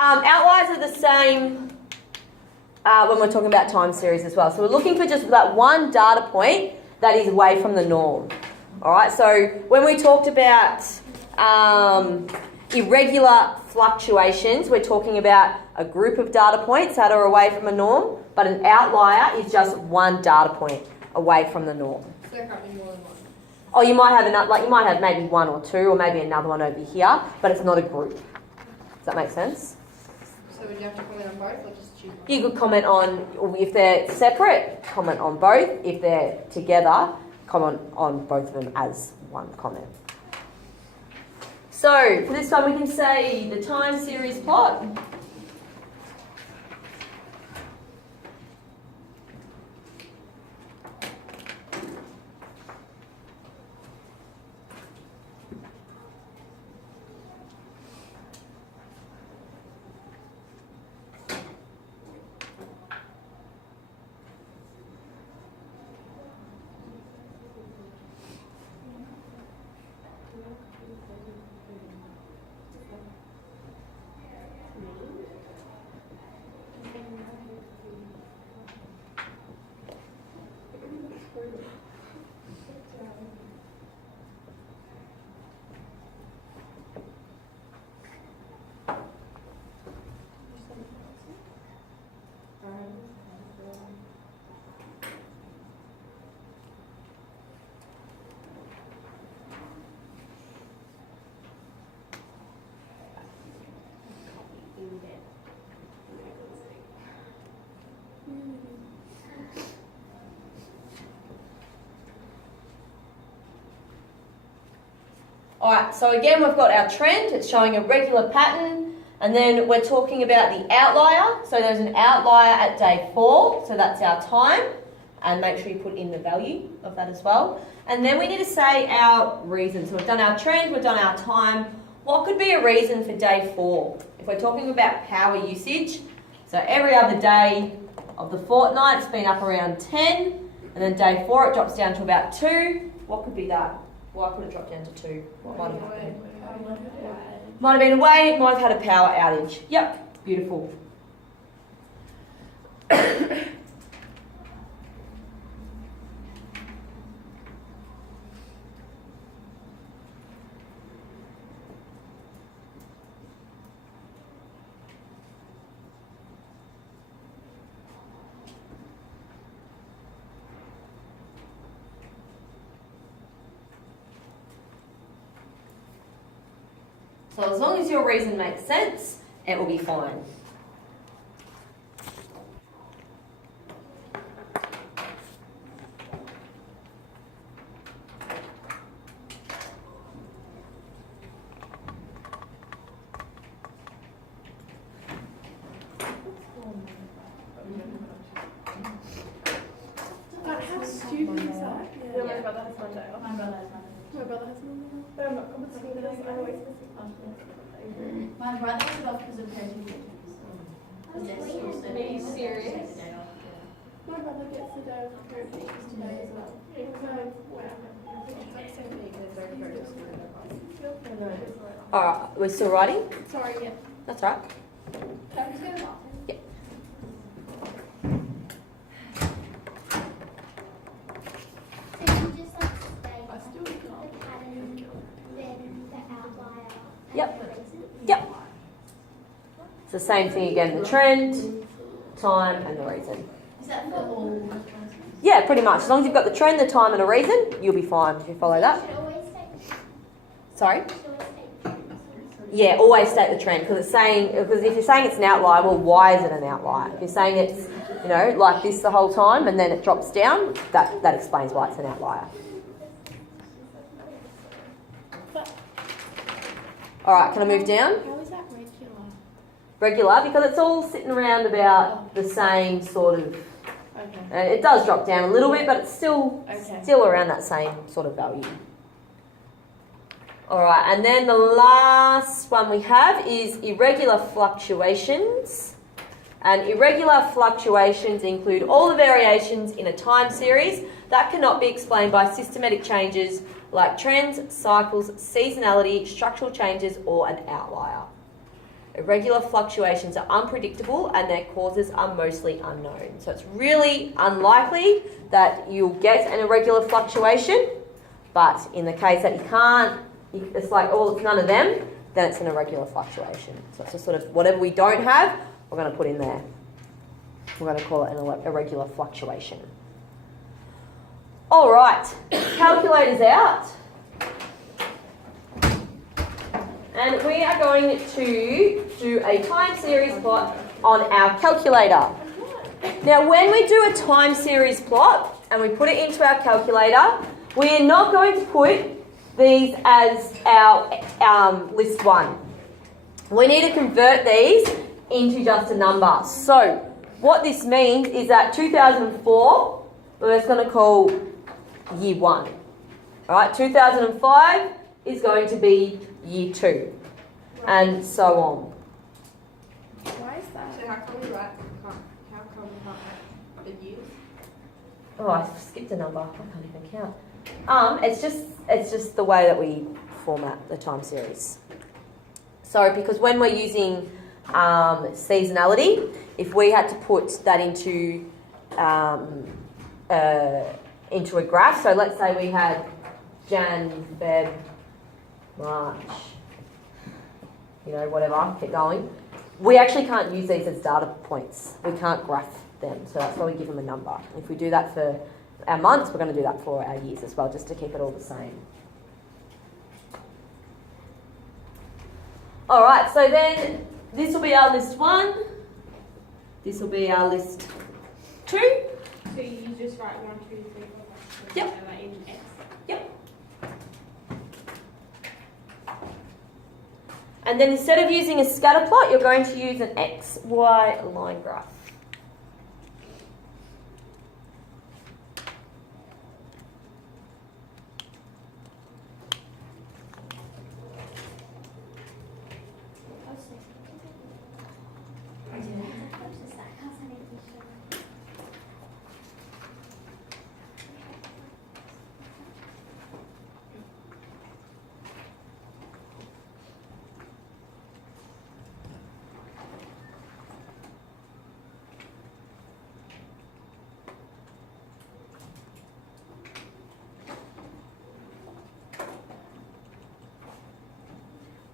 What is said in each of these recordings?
outliers are the same when we're talking about time series as well. So we're looking for just that one data point that is away from the norm. All right, so when we talked about irregular fluctuations, we're talking about a group of data points that are away from a norm, but an outlier is just one data point away from the norm. So there can't be more than one. Oh, you might have you might have maybe one or two, or maybe another one over here, but it's not a group. Does that make sense? So would you have to comment on both, or just choose one? You could comment on, if they're separate, comment on both. If they're together, comment on both of them as one comment. So for this one, we can say the time series plot. Alright, so again we've got our trend, it's showing a regular pattern, and then we're talking about the outlier. So there's an outlier at day 4, so that's our time, and make sure you put in the value of that as well. And then we need to say our reason. So we've done our trend, we've done our time. What could be a reason for day 4? If we're talking about power usage, so every other day of the fortnight it's been up around 10, and then day 4 it drops down to about 2. What could be that? Why could it drop down to 2? What might have happened? Might have been away, might have had a power outage. Yep, beautiful. So as long as your reason makes sense, it will be fine. But how stupid is that? Yeah, my brother has Monday off. My brother has Monday off. But I'm not going to school today, so I'm always missing. My brother was off because of parent teacher meetings. Are you serious? My brother gets the day of parent teachers today as well. Alright, we're still writing? Sorry, yeah. That's right. I'm just going to Yeah. Yep. It's the same thing again, the trend, time and the reason. Is that for all restaurants? Yeah, pretty much. As long as you've got the trend, the time and a reason, you'll be fine if you follow that. Sorry? Yeah, always state the trend, because if you're saying it's an outlier, well, why is it an outlier? If you're saying it's, like this the whole time and then it drops down, that explains why it's an outlier. Alright, can I move down? How is that regular? Regular, because it's all sitting around about the same sort of... Okay. It does drop down a little bit, but it's still around that same sort of value. Alright, and then the last one we have is irregular fluctuations. And irregular fluctuations include all the variations in a time series that cannot be explained by systematic changes like trends, cycles, seasonality, structural changes, or an outlier. Irregular fluctuations are unpredictable and their causes are mostly unknown. So it's really unlikely that you'll get an irregular fluctuation, but in the case that you can't, it's like, oh, it's none of them, then it's an irregular fluctuation. So it's just sort of whatever we don't have, we're going to put in there. We're going to call it an irregular fluctuation. All right, calculator's out. And we are going to do a time series plot on our calculator. Now, when we do a time series plot and we put it into our calculator, we are not going to put these as our list 1. We need to convert these into just a number. So, what this means is that 2004, we're just going to call year 1. All right, 2005 is going to be year 2, and so on. Why is that? So how come we can't write the years? Oh, I skipped a number. I can't even count. It's just the way that we format the time series. So because when we're using seasonality, if we had to put that into a graph, so let's say we had Jan, Feb, March, whatever, keep going. We actually can't use these as data points. We can't graph them, so that's why we give them a number. If we do that for our months, we're going to do that for our years as well, just to keep it all the same. All right, so then this will be our list 1. This will be our list 2. So you just write 1, 2, 3, 4, 5, 6, 7, Yep. 8 in X. Yep. And then instead of using a scatter plot, you're going to use an XY line graph.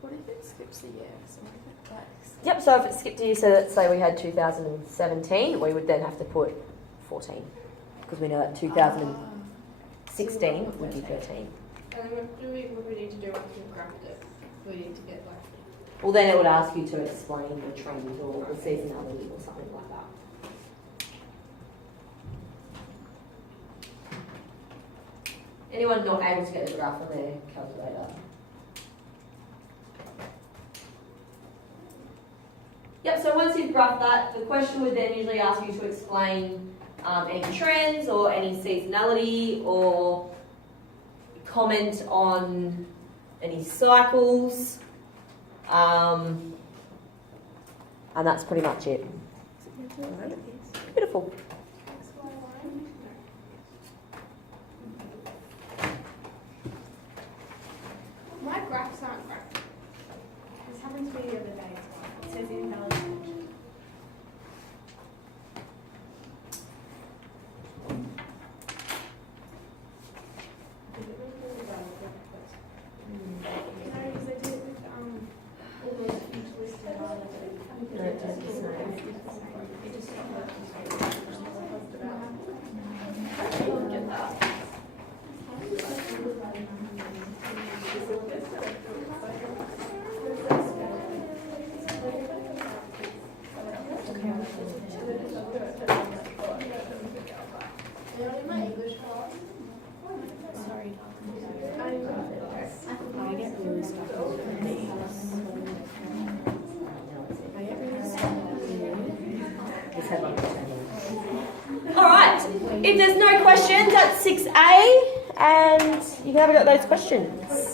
What if it skips a year? So what if it like Yep, so if it skipped a year, so let's say we had 2017, we would then have to put 14, because we know that 2016 would be 13. And then what do we need to do after we've graphed it? We need to get like... Well, then it would ask you to explain the trend or the seasonality or something like that. Anyone not able to get the graph on their calculator? Yep, so once you've graphed that, the question would then usually ask you to explain any trends or any seasonality or comment on any cycles. And that's pretty much it. Beautiful. My graphs aren't graphed. This happened to me the other day as well. It says invalid connection. Alright, if there's no questions, that's 6A, and you can have a go at those questions.